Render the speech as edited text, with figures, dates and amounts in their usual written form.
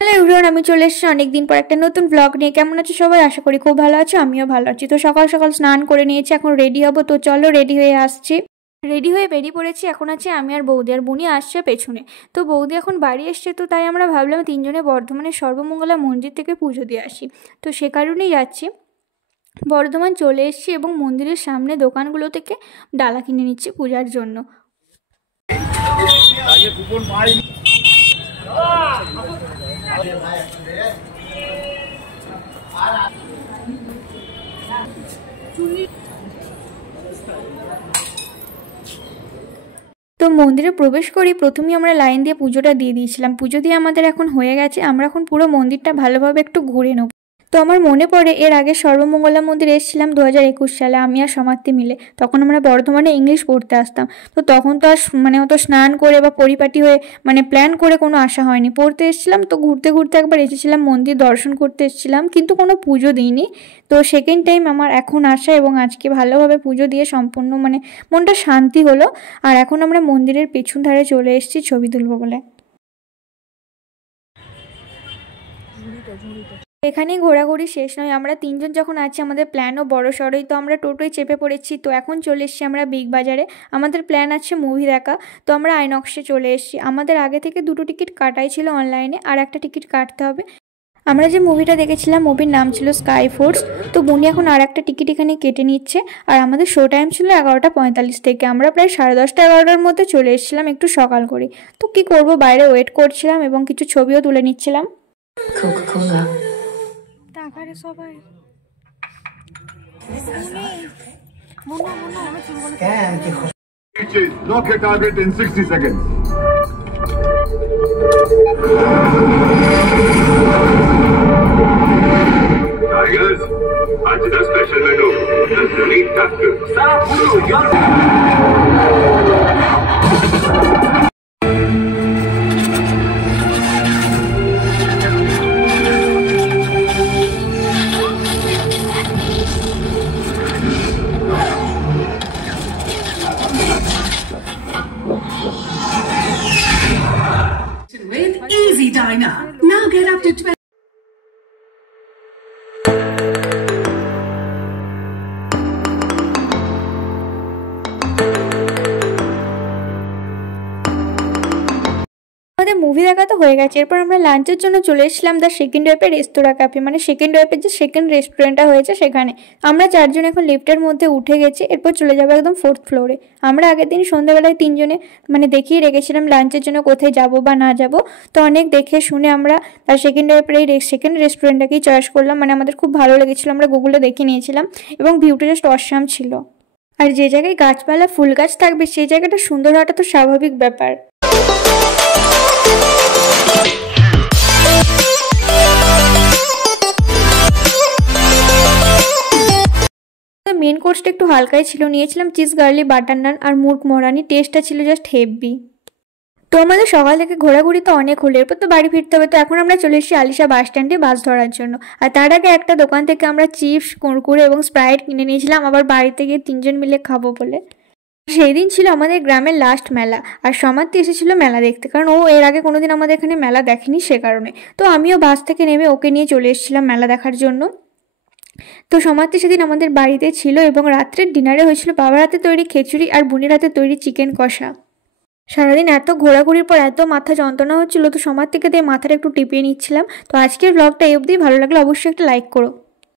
Hello everyone, আমি চলে এসেছি অনেকদিন পর একটা নতুন ব্লগ নিয়ে। কেমন আছো সবাই? আশা করি খুব ভালো আছো, আমিও ভালো আছি। তো সকাল সকাল স্নান করে নিয়েছি, এখন রেডি হবো। তো চলো রেডি হয়ে আসছি। রেডি হয়ে বেরিয়ে পড়েছি। এখন আছে আমি আর বৌদি, আর বুনি আসছে পেছনে। তো বৌদি এখন বাড়ি এসছে, তো তাই আমরা ভাবলাম তিনজনে বর্ধমানের সর্বমঙ্গলা মন্দির থেকে পুজো দিয়ে আসি। তো সে কারণেই যাচ্ছি। বর্ধমান চলে এসেছি এবং মন্দিরের সামনে দোকানগুলো থেকে ডালা কিনে নিচ্ছি পূজার জন্য। তো মন্দিরে প্রবেশ করি, প্রথমেই আমরা লাইন দিয়ে পুজোটা দিয়ে দিয়েছিলাম। পুজো দিয়ে আমাদের এখন হয়ে গেছে, আমরা এখন পুরো মন্দিরটা ভালোভাবে একটু ঘুরে নেব। তো আমার মনে পড়ে এর আগে সর্বমঙ্গলা মন্দিরে এসেছিলাম 2021 সালে, আমি আর সমাপ্তি মিলে। তখন আমরা বর্ধমানে ইংলিশ পড়তে আসতাম। তো তখন তো আর অত স্নান করে বা পরিপাটি হয়ে প্ল্যান করে কোনো আসা হয়নি। পড়তে এসেছিলাম, তো ঘুরতে ঘুরতে একবার এসেছিলাম, মন্দির দর্শন করতে এসেছিলাম, কিন্তু কোনো পুজো দিইনি। তো সেকেন্ড টাইম আমার এখন আসা, এবং আজকে ভালোভাবে পুজো দিয়ে সম্পূর্ণ মনটা শান্তি হলো। আর এখন আমরা মন্দিরের পেছন ধারে চলে এসেছি ছবি তুলবো বলে। এখানেই ঘোরাঘুরি শেষ নয়, আমরা তিনজন যখন আছি আমাদের প্ল্যানও বড় সড়ই। তো আমরা টোটোয় চেপে পড়েছি। তো এখন চলে এসেছি আমরা বিগ বাজারে। আমাদের প্ল্যান আছে মুভি দেখা। তো আমরা আইনক্সে চলে এসেছি। আমাদের আগে থেকে 2টো টিকিট কাটাই ছিল অনলাইনে, আর একটা টিকিট কাটতে হবে। আমরা যে মুভিটা দেখেছিলাম, মুভির নাম ছিল স্কাই ফোর্স। তো বুনি এখন আর একটা টিকিট এখানে কেটে নিচ্ছে। আর আমাদের শো টাইম ছিল 11:45 থেকে। আমরা প্রায় 10:30 11টার মধ্যে চলে এসেছিলাম, একটু সকাল করে। তো কি করব, বাইরে ওয়েট করছিলাম এবং কিছু ছবিও তুলে নিচ্ছিলাম। সবাই Lock your target in 60 seconds. Tigers, आज का स्पेशल मेनू तंदूरी टक साफ यार। With Easy Diner. Now get up to 12. আমাদের মুভি দেখা তো হয়ে গেছে। এরপর আমরা লাঞ্চের জন্য চলে এসেছিলাম দ্য সেকেন্ড ওয়েপের রেস্তোরাঁ ক্যাফে, সেকেন্ড ওয়েপের যে সেকেন্ড রেস্টুরেন্টটা হয়েছে সেখানে। আমরা 4 জন এখন লিফটের মধ্যে উঠে গেছি, এরপর চলে যাবো একদম 4th ফ্লোরে। আমরা আগের দিন সন্ধ্যাবেলায় 3 জনে দেখিয়ে রেখেছিলাম লাঞ্চের জন্য কোথায় যাব বা না যাব। তো অনেক দেখে শুনে আমরা তার সেকেন্ড ওয়েপের এই সেকেন্ড রেস্টুরেন্টটাকেই চয়েস করলাম। আমাদের খুব ভালো লেগেছিলো, আমরা গুগলে দেখে নিয়েছিলাম এবং ভিউটা জাস্ট অসাম ছিল। আর যে জায়গায় গাছপালা ফুল গাছ থাকবে সেই জায়গাটা সুন্দর হওয়াটা তো স্বাভাবিক ব্যাপার। মেন কোর্সটা একটু হালকাই ছিল, নিয়েছিলাম চিজ গার্লি বাটার নান আর মুরগ মহারানি। টেস্টটা ছিল জাস্ট হেভি। তো আমাদের সকাল থেকে ঘোরাঘুরি তো অনেক হলো, এরপর তো বাড়ি ফিরতে হবে। তো এখন আমরা চলে এসেছি আলিশা বাস স্ট্যান্ডে বাস ধরার জন্য। আর তার আগে একটা দোকান থেকে আমরা চিপস, কুরকুরে এবং স্প্রাইট কিনে নিয়েছিলাম, আবার বাড়িতে গিয়ে 3 জন মিলে খাবো বলে। সেই দিন ছিল আমাদের গ্রামের লাস্ট মেলা, আর সমাপ্তি এসেছিল মেলা দেখতে, কারণ ও এর আগে কোনোদিন আমাদের এখানে মেলা দেখেনি, সে কারণে। তো আমিও বাস থেকে নেমে ওকে নিয়ে চলে এসেছিলাম মেলা দেখার জন্য। তো সমাপ্তি সেদিন আমাদের বাড়িতে ছিল, এবং রাত্রের ডিনারে হয়েছিল বাবার হাতে তৈরি খিচুড়ি আর বোনের হাতে তৈরি চিকেন কষা। সারাদিন এত ঘোরাঘুরির পর এত মাথা যন্ত্রণা হচ্ছিল, তো সমাপ্তিকে দিয়ে মাথাটা একটু টিপিয়ে নিচ্ছিলাম। তো আজকের ব্লগটা এই অবধি। ভালো লাগলে অবশ্যই একটা লাইক করো।